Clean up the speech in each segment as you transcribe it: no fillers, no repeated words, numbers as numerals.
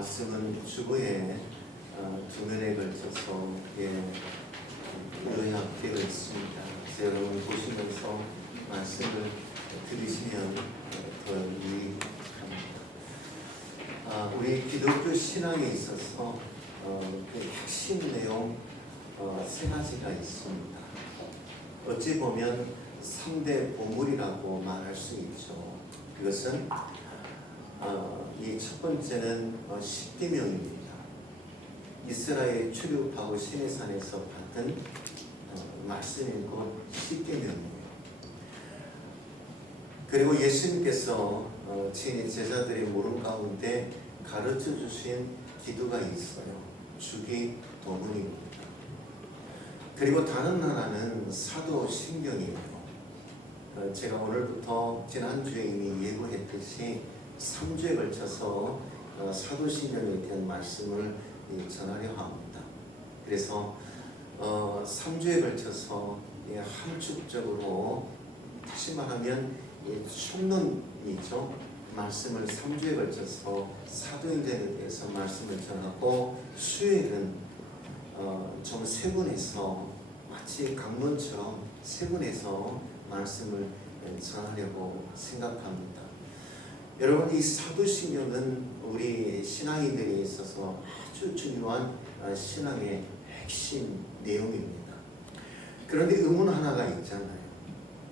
말씀은 주보에 두 면에 걸쳐서 요약되어 있습니다. 그래서 여러분 보시면서 말씀을 들으시면 더 유익합니다. 우리 기독교 신앙에 있어서 그 핵심 내용 세 가지가 있습니다. 어찌 보면 3대 보물이라고 말할 수 있죠. 그것은 이 첫 번째는 십계명입니다. 이스라엘 출애굽하고 시내산에서 받은 말씀인 것 십계명이에요. 그리고 예수님께서 친히 제자들의 물음 가운데 가르쳐 주신 기도가 있어요. 주기도문입니다. 그리고 다른 하나는 사도신경이에요. 제가 오늘부터 지난주에 이미 예고했듯이 3주에 걸쳐서 사도신경에 대한 말씀을 전하려 합니다. 그래서 3주에 걸쳐서 함축적으로 다시 말하면 총론이죠. 말씀을 3주에 걸쳐서 사도행전에 대해서 말씀을 전하고 수요일은 좀 세분해서 마치 강론처럼 세분해서 말씀을 전하려고 생각합니다. 여러분, 이 사도신경은 우리 신앙인들에 있어서 아주 중요한 신앙의 핵심 내용입니다. 그런데 의문 하나가 있잖아요.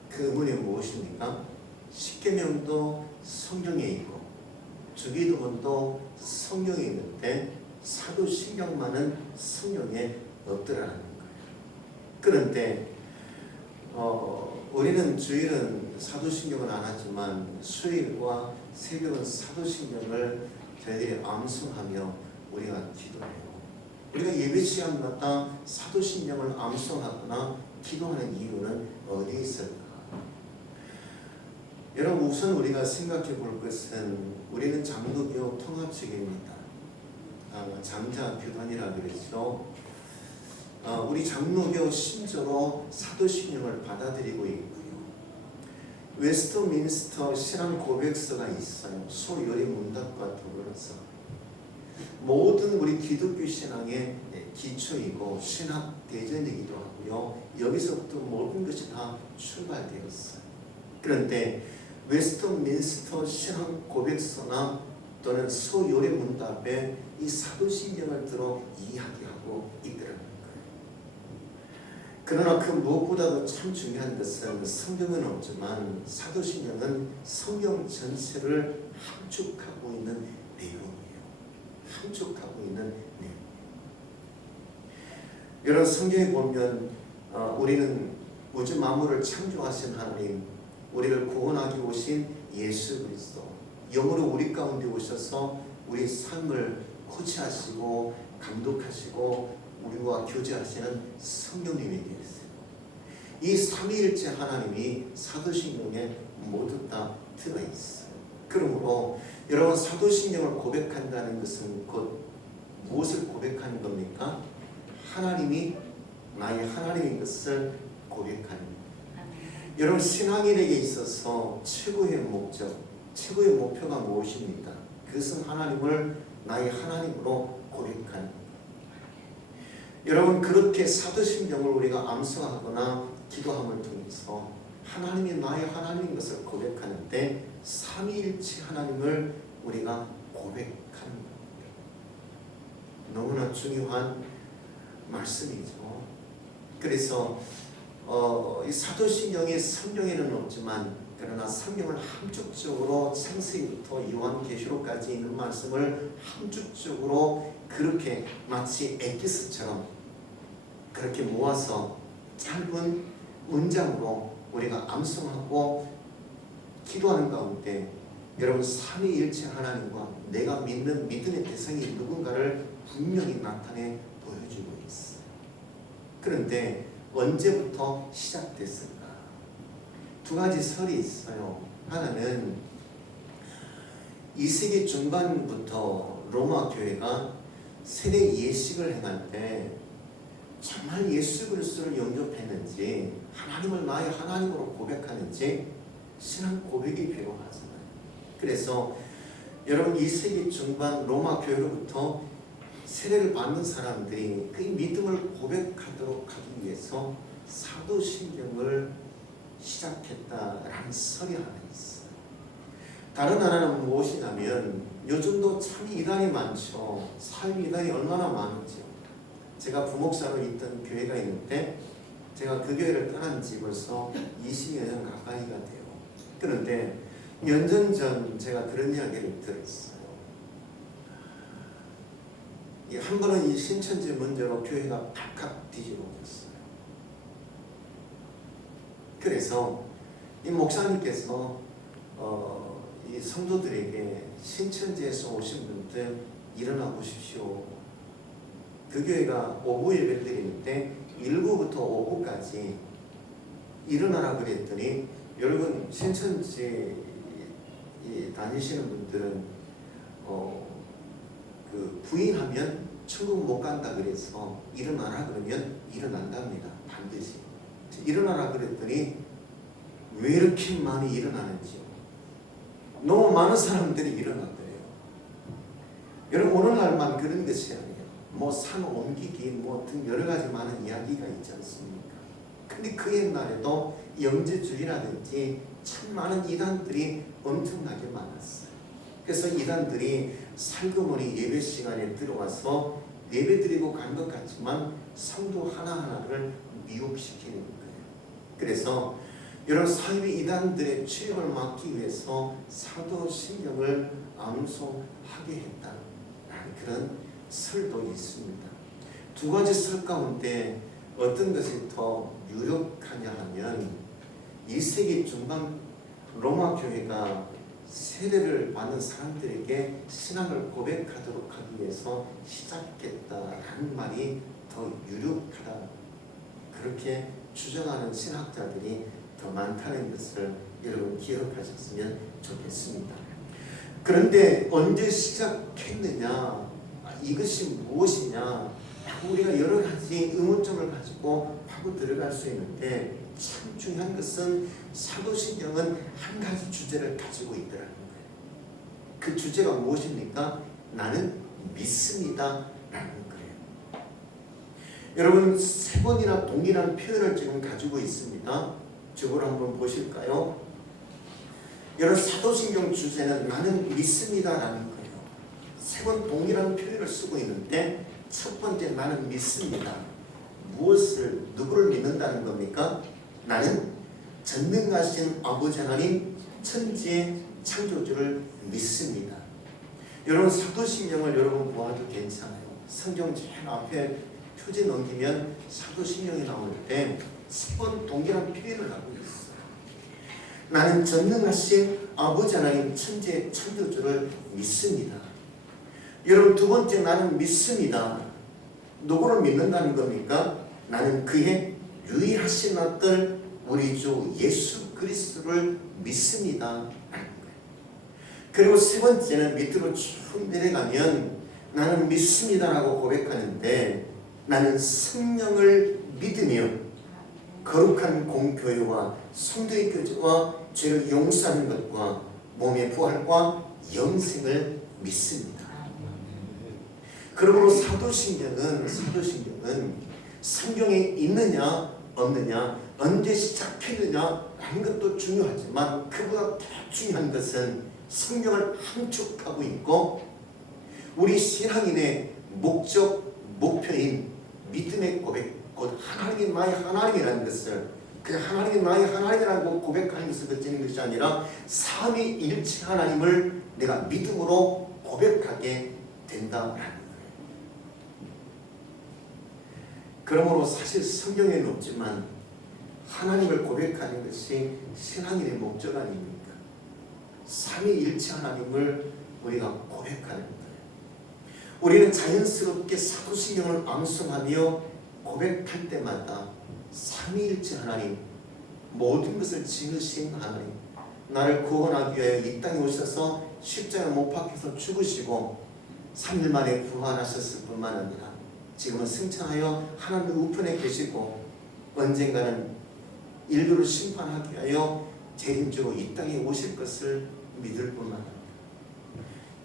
그 의문이 무엇입니까? 십계명도 성경에 있고 주기도문도 성경에 있는데 사도신경만은 성경에 없더라는 거예요. 그런데 우리는 주일은 사도신경은 안 하지만 수요일과 새벽은 사도신경을 저희들이 암송하며 우리가 기도해요. 우리가 예배 시간마다 사도신경을 암송하거나 기도하는 이유는 어디에 있을까? 여러분, 우선 우리가 생각해 볼 것은 우리는 장로교 통합식입니다. 장자교단이라 그랬죠. 우리 장로교 신조로 사도신경을 받아들이고 있고요. 웨스트민스터 신앙 고백서가 있어요. 소요리 문답과 더불어서 모든 우리 기독교 신앙의 기초이고 신학 대전이기도 하고요. 여기서부터 모든 것이 다 출발되었어요. 그런데 웨스트민스터 신앙 고백서나 또는 소요리 문답에 이 사도신경을 들어 이야기하고 있더라고요. 그러나 그 무엇보다도 참 중요한 것은 성경은 없지만 사도신경은 성경 전체를 함축하고 있는 내용이에요. 함축하고 있는 내용. 여러분, 성경에 보면 우리는 우주 만물을 창조하신 하나님, 우리를 구원하기 오신 예수 그리스도, 영으로 우리 가운데 오셔서 우리 삶을 코치하시고 감독하시고 우리와 교제하시는 성령님이 되었어요. 이 삼위일체 하나님이 사도신경에 모두 다 들어있어요. 그러므로 여러분, 사도신경을 고백한다는 것은 곧 무엇을 고백하는 겁니까? 하나님이 나의 하나님인 것을 고백하는 겁니다. 여러분, 신앙인에게 있어서 최고의 목적, 최고의 목표가 무엇입니까? 그것은 하나님을 나의 하나님으로 고백하는 겁니다. 여러분, 그렇게 사도신경을 우리가 암송하거나 기도함을 통해서 하나님이 나의 하나님인 것을 고백하는데 삼위일체 하나님을 우리가 고백하는 겁니다. 너무나 중요한 말씀이죠. 그래서 이 사도신경이 성경에는 없지만 그러나 성경을 함축적으로 창세기부터 요한계시록까지 있는 말씀을 함축적으로 그렇게 마치 엑기스처럼 그렇게 모아서 짧은 문장으로 우리가 암송하고 기도하는 가운데 여러분, 삼위일체 하나님과 내가 믿는 믿음의 대상이 누군가를 분명히 나타내 보여주고 있어요. 그런데 언제부터 시작됐을까? 두 가지 설이 있어요. 하나는 2세기 중반부터 로마 교회가 세례 예식을 행할 때 정말 예수 그리스도를 영접했는지 하나님을 나의 하나님으로 고백하는지 신앙 고백이 필요하잖아요. 그래서 여러분 2세기 중반 로마 교회로부터 세례를 받는 사람들이 그 믿음을 고백하도록 하기 위해서 사도신경을 시작했다라는 설이 하나 있어요. 다른 하나는 무엇이냐면 요즘도 참 이단이 많죠. 사회 이단이 얼마나 많은지요. 제가 부목사로 있던 교회가 있는데 제가 그 교회를 떠난 지 벌써 20여 년 가까이가 돼요. 그런데 몇 년 전 제가 그런 이야기를 들었어요. 한 번은 이 신천지 문제로 교회가 팍팍 뒤집어졌어요. 그래서 이 목사님께서 이 성도들에게 신천지에서 오신 분들 일어나 보십시오. 그 교회가 오후 예배 드리는데 1부부터 5부까지 일어나라 그랬더니 여러분 신천지 다니시는 분들은 그 부인하면 천국 못 간다 그래서 일어나라 그러면 일어난답니다. 반드시. 일어나라 그랬더니 왜 이렇게 많이 일어나는지요. 너무 많은 사람들이 일어났더래요. 여러분 오늘날만 그런 것이 아니에요. 뭐 산 옮기기 뭐 등 여러 가지 많은 이야기가 있지 않습니까? 근데 그 옛날에도 영지주의라든지 참 많은 이단들이 엄청나게 많았어요. 그래서 이단들이 살그머니 예배 시간에 들어와서 예배 드리고 간 것 같지만 성도 하나하나를 미혹시키는 거예요. 그래서 이런 사이비 이단들의 출입을 막기 위해서 사도신경을 암송하게 했다라는 그런 설도 있습니다. 두 가지 설 가운데 어떤 것이 더 유력하냐 하면 2세기 중반 로마 교회가 세례를 받는 사람들에게 신앙을 고백하도록 하기 위해서 시작했다라는 말이 더 유력하다. 그렇게 주장하는 신학자들이 더 많다는 것을 여러분 기억하셨으면 좋겠습니다. 그런데 언제 시작했느냐, 이것이 무엇이냐, 우리가 여러 가지 의문점을 가지고 파고 들어갈 수 있는데 참 중요한 것은 사도신경은 한 가지 주제를 가지고 있더라는 거예요. 그 주제가 무엇입니까? 나는 믿습니다 라는 거예요. 여러분 세 번이나 동일한 표현을 지금 가지고 있습니다. 저걸 한번 보실까요? 여러분 사도신경 주제는 나는 믿습니다 라는 거예요. 세 번 동일한 표현을 쓰고 있는데 첫 번째 나는 믿습니다. 무엇을 누구를 믿는다는 겁니까? 나는 전능하신 아버지 하나님 천지의 창조주를 믿습니다. 여러분 사도신경을 여러분 보아도 괜찮아요. 성경 제일 앞에 표지 넘기면 사도신경이 나올 때 세 번 동일한 표현을 하고 있어요. 나는 전능하신 아버지 하나님 천지의 창조주를 믿습니다. 여러분 두 번째 나는 믿습니다. 누구를 믿는다는 겁니까? 나는 그의 유일하신 아들 우리 주 예수 그리스도를 믿습니다. 그리고 세 번째는 밑으로 쭉 내려가면 나는 믿습니다라고 고백하는데 나는 성령을 믿으며 거룩한 공교회와 성도의 교제와 죄를 용서하는 것과 몸의 부활과 영생을 믿습니다. 그러므로 사도신경은 성경에 있느냐 없느냐 언제 시작했느냐 하는 것도 중요하지만 그보다 더 중요한 것은 성경을 함축하고 있고 우리 신앙인의 목적, 목표인 믿음의 고백, 곧 하나님이 나의 하나님이라는 것을 그냥 하나님이 나의 하나님이라고 고백하는 것을 그치는 것이 아니라 삼위일체 하나님을 내가 믿음으로 고백하게 된다라는 거예요. 그러므로 사실 성경에는 없지만 하나님을 고백하는 것이 신앙인의 목적 아닙니까? 삼위일체 하나님을 우리가 고백하는 거예요. 우리는 자연스럽게 사도신경을 암송하며 고백할 때마다 삼위일체 하나님, 모든 것을 지으신 하나님, 나를 구원하기 위하여 이 땅에 오셔서 십자가에 못 박혀서 죽으시고 3일 만에 부활하셨을 뿐만 아니라 지금은 승천하여 하나님 우편에 계시고 언젠가는 인류를 심판하기 위하여 재림주로 이 땅에 오실 것을 믿을 뿐만 아니라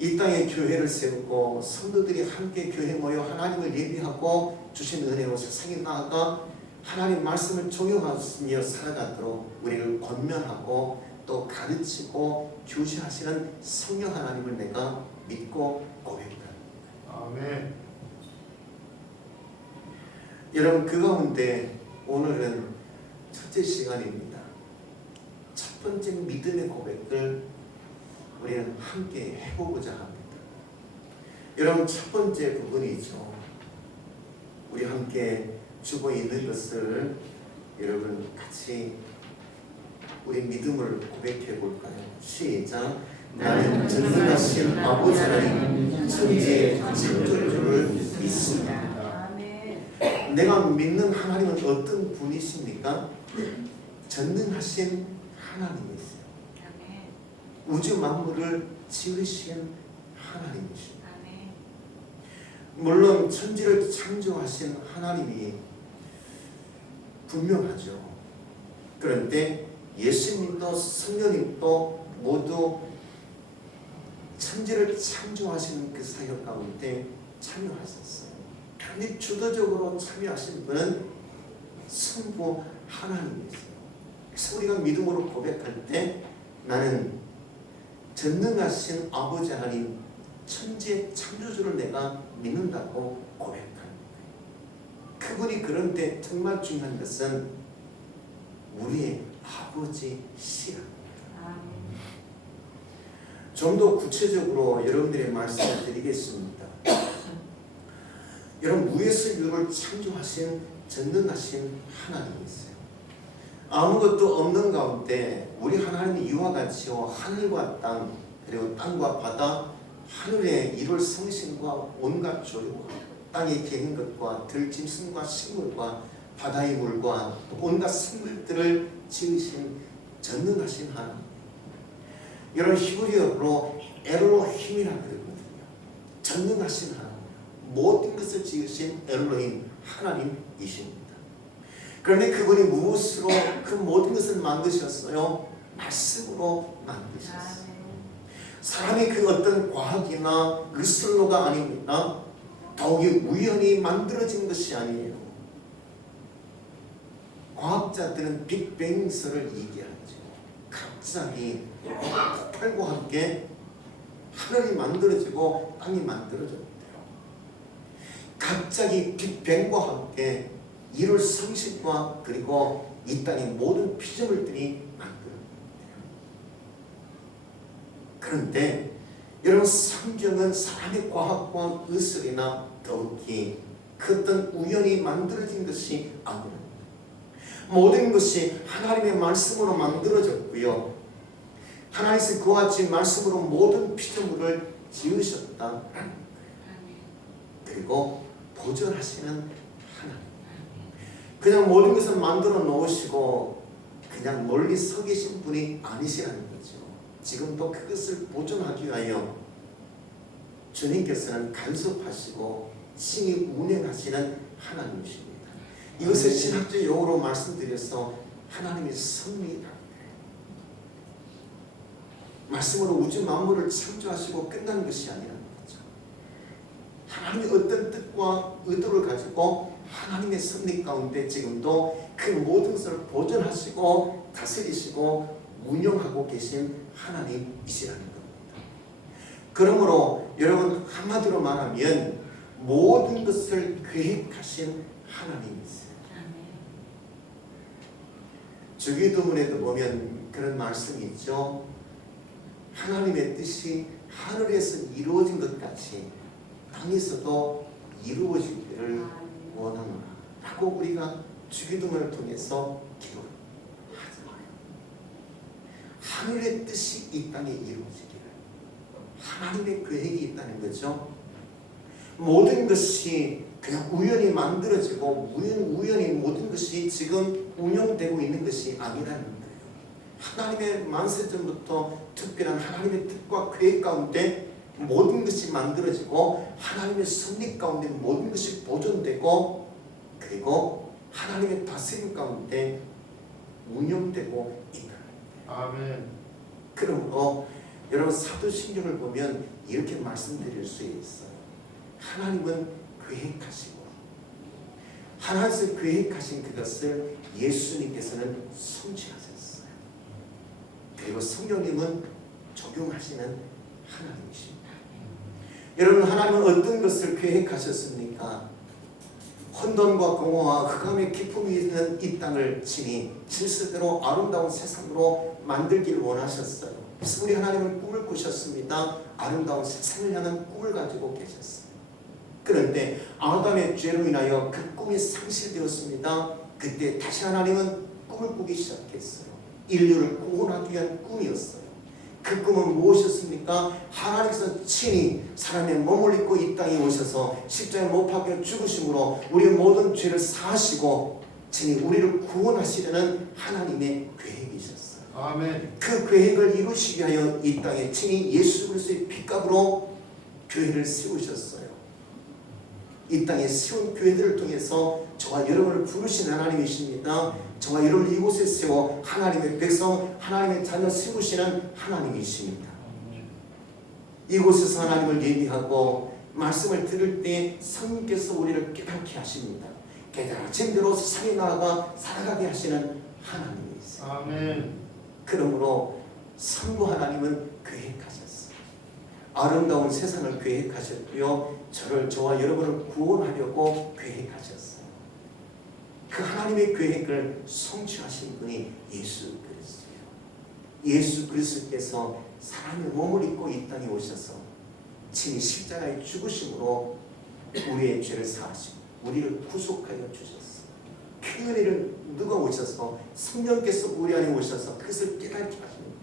이 땅에 교회를 세우고 성도들이 함께 교회 모여 하나님을 예배하고 주신 은혜로 세상에 나아가 하나님 말씀을 적용하며 살아가도록 우리를 권면하고 또 가르치고 교시하시는 성령 하나님을 내가 믿고 고백합니다. 아멘. 여러분, 그 가운데 오늘은 첫째 시간입니다. 첫 번째 믿음의 고백을 우리는 함께 해보고자 합니다. 여러분, 첫 번째 부분이죠. 우리 함께 주고 있는 것을 여러분 같이 우리 믿음을 고백해 볼까요? 시작. 나는 전능하신 아버지 하나님 천지의 창조주를 믿습니다. 내가 믿는 하나님은 어떤 분이십니까? 전능하신 하나님이세요. 우주 만물을 지으신 하나님이십니다. 물론 천지를 창조하신 하나님이 분명하죠. 그런데 예수님도 성령님도 모두 천지를 창조하시는 그 사역 가운데 참여하셨어요. 근데 주도적으로 참여하신 분은 성부 하나님이세요. 그래서 우리가 믿음으로 고백할 때 나는 전능하신 아버지 하나님 천지의 창조주를 내가 믿는다고 고백합니다. 그분이 그런데 정말 중요한 것은 우리의 아버지시랍니다. 좀 더 구체적으로 여러분들의 말씀을 드리겠습니다. 여러분, 무에서 유를 창조하신 전능하신 하나님이세요. 아무것도 없는 가운데 우리 하나님이 이와 같이요 하늘과 땅 그리고 땅과 바다 하늘의 이룰 성신과 온갖 조류와 땅에 기는 것과 들짐승과 식물과 바다의 물과 온갖 생물들을 지으신 전능하신 하나님. 여러분, 히브리어로 엘로힘이라고 그러거든요. 전능하신 하나님, 모든 것을 지으신 엘로힘 하나님이십니다. 그런데 그분이 무엇으로 그 모든 것을 만드셨어요? 말씀으로 만드셨어요. 사람이 그 어떤 과학이나 의술로가 아닙니다. 더욱이 우연히 만들어진 것이 아니에요. 과학자들은 빅뱅설을 얘기하죠. 갑자기 폭발과 함께 하늘이 만들어지고 땅이 만들어졌대요. 갑자기 빅뱅과 함께 이룰 성신과 그리고 이 땅의 모든 피조물들이 만들어졌대요. 그런데 여러분, 성경은 사람의 과학과 의술이나 더욱이 그 어떤 우연히 만들어진 것이 아니라 모든 것이 하나님의 말씀으로 만들어졌고요. 하나님께서 그와 같이 말씀으로 모든 피조물을 지으셨다. 그리고 보존하시는 하나님. 그냥 모든 것을 만들어 놓으시고 그냥 멀리 서 계신 분이 아니시라는 거죠. 지금도 그것을 보존하기 위하여 주님께서는 간섭하시고 신이 운행하시는 하나님이십니다. 이것을 신학적 용어로 말씀드려서 하나님의 섭리다. 말씀으로 우주 만물을 창조하시고 끝난 것이 아니라는 거죠. 하나님의 어떤 뜻과 의도를 가지고 하나님의 섭리 가운데 지금도 그 모든 것을 보존하시고 다스리시고 운영하고 계신 하나님이시라는 겁니다. 그러므로 여러분, 한마디로 말하면 모든 것을 계획하신 하나님이세요. 주기도문에도 보면 그런 말씀이 있죠. 하나님의 뜻이 하늘에서 이루어진 것 같이 땅에서도 이루어지기를 원하노라 라고 우리가 주기도문을 통해서 기도하잖아요. 하늘의 뜻이 이 땅에 이루어지기를, 하나님의 계획이 있다는 거죠. 모든 것이 그냥 우연히 만들어지고 우연히 모든 것이 지금 운영되고 있는 것이 아니라는 거예요. 하나님의 만세전부터 특별한 하나님의 뜻과 계획 가운데 모든 것이 만들어지고 하나님의 섭리 가운데 모든 것이 보존되고 그리고 하나님의 다스림 가운데 운영되고 있다. 아멘. 그러므로 여러분 사도신경을 보면 이렇게 말씀드릴 수 있어요. 하나님은 계획하시고 하나님께서 계획하신 그것을 예수님께서는 성취하셨어요. 그리고 성령님은 적용하시는 하나님이십니다. 여러분 하나님은 어떤 것을 계획하셨습니까? 혼돈과 공허와 흑암의 기품이 있는 이 땅을 친히 질서대로 아름다운 세상으로 만들기를 원하셨어요. 그래서 우리 하나님은 꿈을 꾸셨습니다. 아름다운 세상을 향한 꿈을 가지고 계셨어요. 그런데 아담의 죄로 인하여 그 꿈이 상실되었습니다. 그때 다시 하나님은 꿈을 꾸기 시작했어요. 인류를 구원하기 위한 꿈이었어요. 그 꿈은 무엇이었습니까? 하나님께서 친히 사람의 몸을 입고 이 땅에 오셔서 십자가에 못 박혀 죽으심으로 우리의 모든 죄를 사하시고 친히 우리를 구원하시려는 하나님의 계획이셨어요. 아멘. 그 계획을 이루시기 위하여 이 땅에 친히 예수 그리스도의 피값으로 교회를 세우셨어요. 이 땅에 세운 교회들을 통해서 저와 여러분을 부르신 하나님이십니다. 저와 여러분을 이곳에 세워 하나님의 백성, 하나님의 자녀 세우시는 하나님이십니다. 이곳에서 하나님을 예비하고 말씀을 들을 때 성령께서 우리를 깨닫게 하십니다. 깨달아진 대로 세상에 나아가 살아가게 하시는 하나님이세요. 아멘. 그러므로 성부 하나님은 계획하셨어요. 아름다운 세상을 계획하셨고요. 저와 여러분을 구원하려고 계획하셨어요. 그 하나님의 계획을 성취하신 분이 예수 그리스도예요. 예수 그리스도께서 사람의 몸을 입고 이 땅에 오셔서 친히 십자가에 죽으심으로 우리의 죄를 사하시고 우리를 구속하여 주셨어요. 그 은혜를 누가 오셔서 성령께서 우리 안에 오셔서 그것을 깨닫게 하시는 거예요.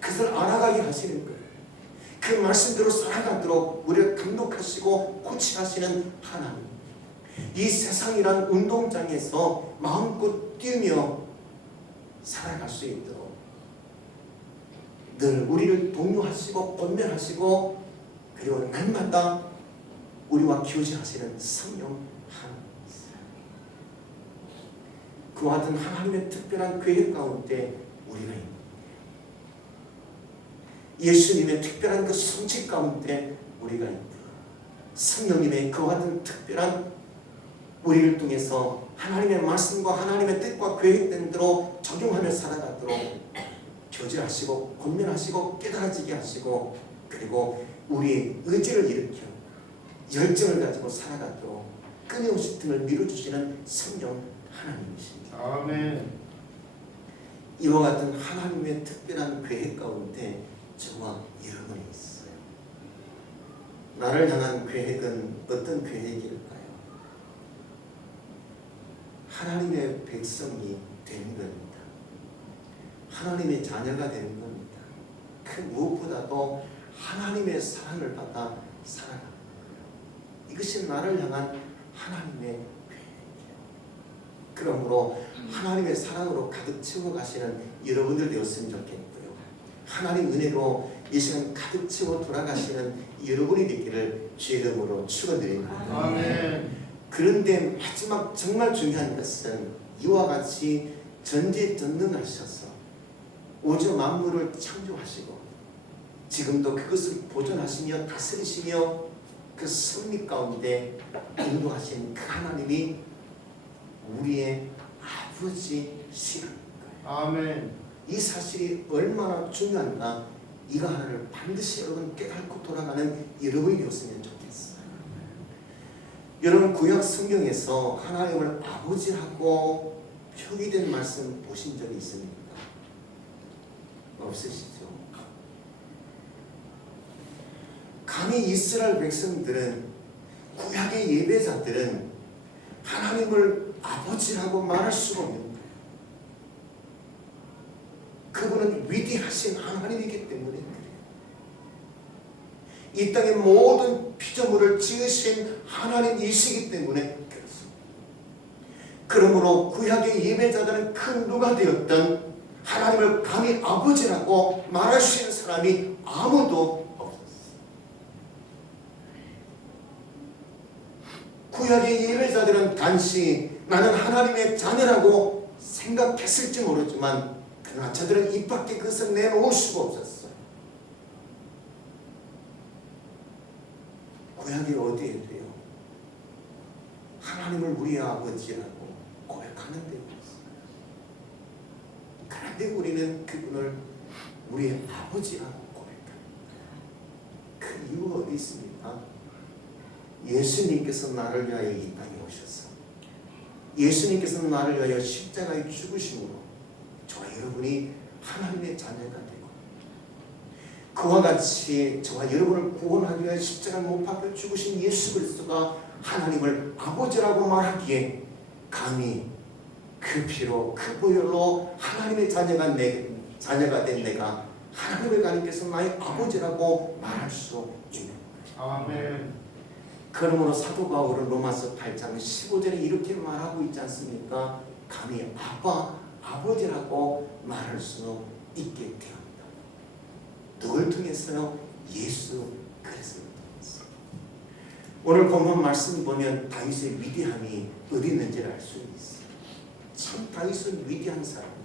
그것을 알아가게 하시는 거예요. 그 말씀대로 살아가도록 우리를 감독하시고 코치하시는 하나님. 이 세상이란 운동장에서 마음껏 뛰며 살아갈 수 있도록 늘 우리를 독려하시고 권면하시고 그리고 날마다 우리와 교제하시는 성령 하나님. 그와 같은 하나님의 특별한 계획 가운데 우리가 있습니다. 예수님의 특별한 그 성취 가운데 우리가 있고 성령님의 그와 같은 특별한 우리를 통해서 하나님의 말씀과 하나님의 뜻과 계획된 대로 적용하며 살아가도록 교제하시고 권면하시고 깨달아지게 하시고 그리고 우리의 의지를 일으켜 열정을 가지고 살아가도록 끊임없이 등을 밀어주시는 성령 하나님이십니다. 아멘. 이와 같은 하나님의 특별한 계획 가운데 저와 여러분이 있어요. 나를 향한 계획은 어떤 계획일까요? 하나님의 백성이 되는 겁니다. 하나님의 자녀가 되는 겁니다. 그 무엇보다도 하나님의 사랑을 받아 살아가는 거예요. 이것이 나를 향한 하나님의 계획이에요. 그러므로 하나님의 사랑으로 가득 채워 가시는 여러분들 되었으면 좋겠고요. 하나님 은혜로 이 시간 가득 채워 돌아가시는 여러분이 되기를 주의 이름으로 축원드립니다. 아멘. 그런데 마지막 정말 중요한 것은 이와 같이 전지전능하셔서 우주 만물을 창조하시고 지금도 그것을 보존하시며 다스리시며 그 섭리 가운데 인도하신 그 하나님이 우리의 아버지시라는 거예요. 아멘. 이 사실이 얼마나 중요한가 이거 하나를 반드시 여러분 깨닫고 돌아가는 여러분이 되었으면 좋겠어요. 여러분 구약 성경에서 하나님을 아버지라고 표기된 말씀 보신 적이 있습니까? 없으시죠? 감히 이스라엘 백성들은 구약의 예배자들은 하나님을 아버지라고 말할 수가 없는 거예요. 그분은 위대하신 하나님이기 때문에 그래요. 이 땅의 모든 피조물을 지으신 하나님이시기 때문에 그렇습니다. 그러므로 구약의 예배자들은 큰 누가 되었던 하나님을 감히 아버지라고 말할 수 있는 사람이 아무도 없었어요. 구약의 예배자들은 단지 나는 하나님의 자녀라고 생각했을지 모르지만 그러나 저들은 입 밖에 그것을 내놓을 수가 없었어요. 고향이 어디에 돼요? 하나님을 우리의 아버지라고 고백하는 데가 있어요. 그런데 우리는 그분을 우리의 아버지라고 고백합니다. 그 이유가 어디 있습니까? 예수님께서 나를 위하여 이 땅에 오셔서 예수님께서 나를 위하여 십자가에 죽으심으로 저와 여러분이 하나님의 자녀가 되고 그와 같이 저와 여러분을 구원하기 위하여 십자가에 못 박혀 죽으신 예수 그리스도가 하나님을 아버지라고 말하기에 감히 그 피로 그 보혈로 하나님의 자녀가 된 내가 하나님의 하나님께서 나의 아버지라고 말할 수 있는 거예요. 아멘. 그러므로 사도 바울은 로마서 8장 15절에 이렇게 말하고 있지 않습니까? 감히 아버지라고 말할 수 있게 되었다. 누굴 통해서요? 예수 그리스도를 통해서. 오늘 본문 말씀 보면 다윗의 위대함이 어디 있는지를 알 수 있어요. 참 다윗은 위대한 사람이에요.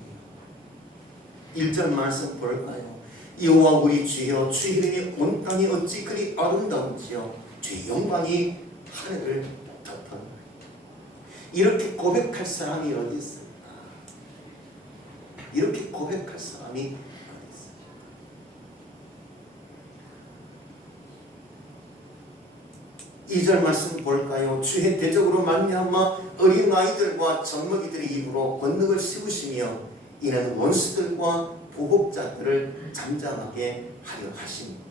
1절 말씀 볼까요? 여호와 우리 주여 주 이름이 온 땅이 어찌 그리 아름다운지요 주의 영광이 하늘을 덮었나이다. 이렇게 고백할 사람이 어디 있습니까? 이렇게 고백할 사람이 어디 있습니까? 2절 말씀 볼까요? 주의 대적으로 말미암아 어린 아이들과 젖먹이들의 입으로 권능을 씹으시며 이는 원수들과 보복자들을 잠잠하게 하려 하십니다.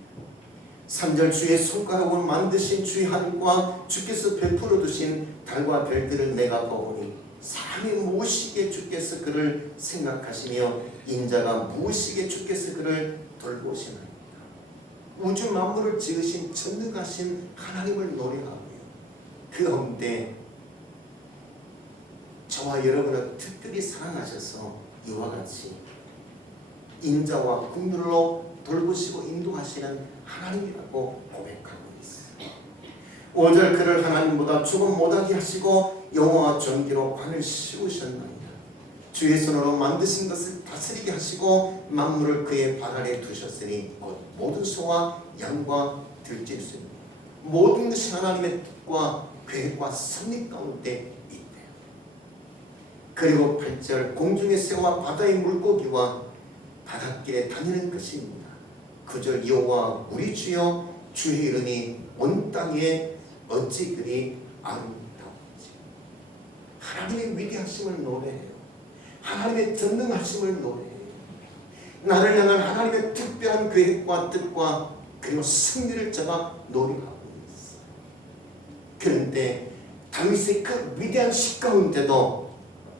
3절 주의 손가락으로 만드신 주의 하늘과 주께서 베풀어 두신 달과 별들을 내가 보니 사람이 무엇이기에 주께서 그를 생각하시며 인자가 무엇이기에 주께서 그를 돌보시나이까. 우주 만물을 지으신 전능하신 하나님을 노래하고요. 그 가운데 저와 여러분을 특별히 사랑하셔서 이와 같이 인자와 긍휼로 돌보시고 인도하시는 하나님이라고 고백하고 있어요. 5절 그를 하나님보다 조금 못하게 하시고 영화와 전기로 관을 씌우셨나이다. 주의 손으로 만드신 것을 다스리게 하시고 만물을 그의 발 아래 두셨으니 곧 모든 소와 양과 들짐승 모든 것이 하나님의 뜻과 계획과 섭리 가운데 있대요. 그리고 8절 공중의 새와 바다의 물고기와 바닷길에 다니는 것입니다. 9절 여호와 우리 주여 주의 이름이 온 땅에 어찌 그리 아름다운지. 하나님의 위대하심을 노래해요. 하나님의 전능하심을 노래해요. 나를 향한 하나님의 특별한 계획과 뜻과 그리고 승리를 제가 노래하고 있어요. 그런데 다윗의 그 위대한 시 가운데도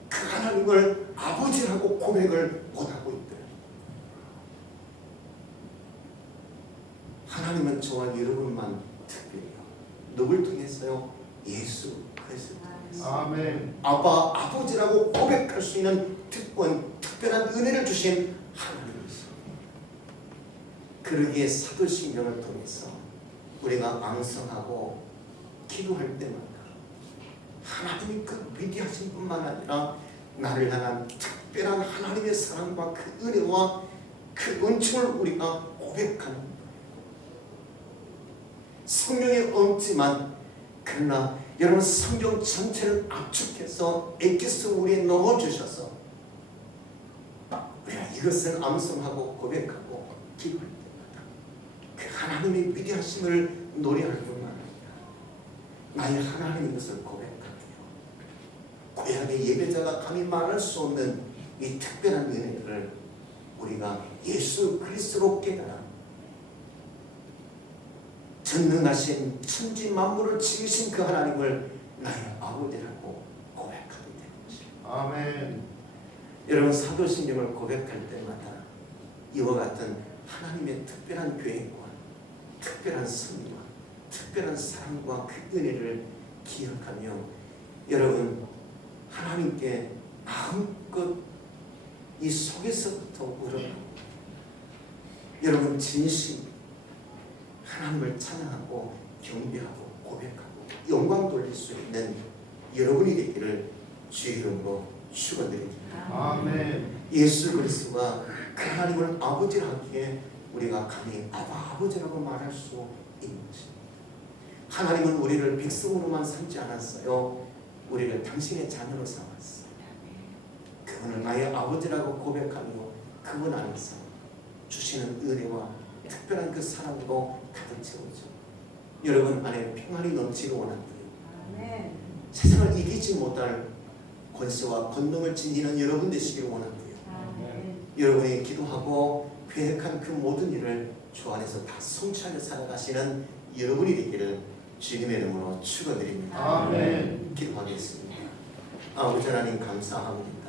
그 하나님을 아버지라고 고백을 못하고 있더라고요. 하나님은 저와 여러분만 특별해요. 누굴 통해서요? 예수 그리스도 통해서. 아멘. 아버지라고 고백할 수 있는 특별한 은혜를 주신 하나님이시죠. 그러기에 사도신경을 통해서 우리가 앙성하고 기도할 때마다 하나님이 그 위대하신 뿐만 아니라 나를 향한 특별한 하나님의 사랑과 그 은혜와 그 은총을 우리가 고백하는 거예요. 성령이 없지만 그러나 여러분 성경 전체를 압축해서 엑기스 우리에 넣어주셔서 우리가 이것을 암송하고 고백하고 기도할 때마다 그 하나님의 위대하심을 노래할 뿐만 아니라 나의 하나님인 것을 고백하며 고향의 예배자가 감히 말할 수 없는 이 특별한 은혜를 우리가 예수 그리스도로 깨달아 전능하신 천지 만물을 지으신 그 하나님을 나의 아버지라고 고백하게 되는 것입니다. 아멘. 여러분 사도신경을 고백할 때마다 이와 같은 하나님의 특별한 계획과 특별한 섭리와 특별한 사랑과 그 은혜를 기억하며 여러분 하나님께 마음껏 이 속에서부터 우러나고 여러분 진심 하나님을 찬양하고 경배하고 고백하고 영광 돌릴 수 있는 여러분이 되기를 주의 이름으로 축원드립니다. 아멘. 예수 그리스도가 그 하나님을 아버지라 하기에 우리가 감히 아버지라고 말할 수 있는 것입니다. 하나님은 우리를 백성으로만 삼지 않았어요. 우리를 당신의 자녀로 삼았어요. 그분을 나의 아버지라고 고백하며 그분 안에서 주시는 은혜와 특별한 그 사랑으로 가득 채우죠. 여러분 안에 평안이 넘치기 원합니다. 세상을 이기지 못할 권세와 권능을 지니는 여러분 되시기를 원합니다. 여러분이 기도하고 계획한 그 모든 일을 주 안에서 다 성취하며 살아가시는 여러분이 되기를 주님의 이름으로 축원드립니다. 아멘. 기도하겠습니다. 아버지 하나님 감사합니다.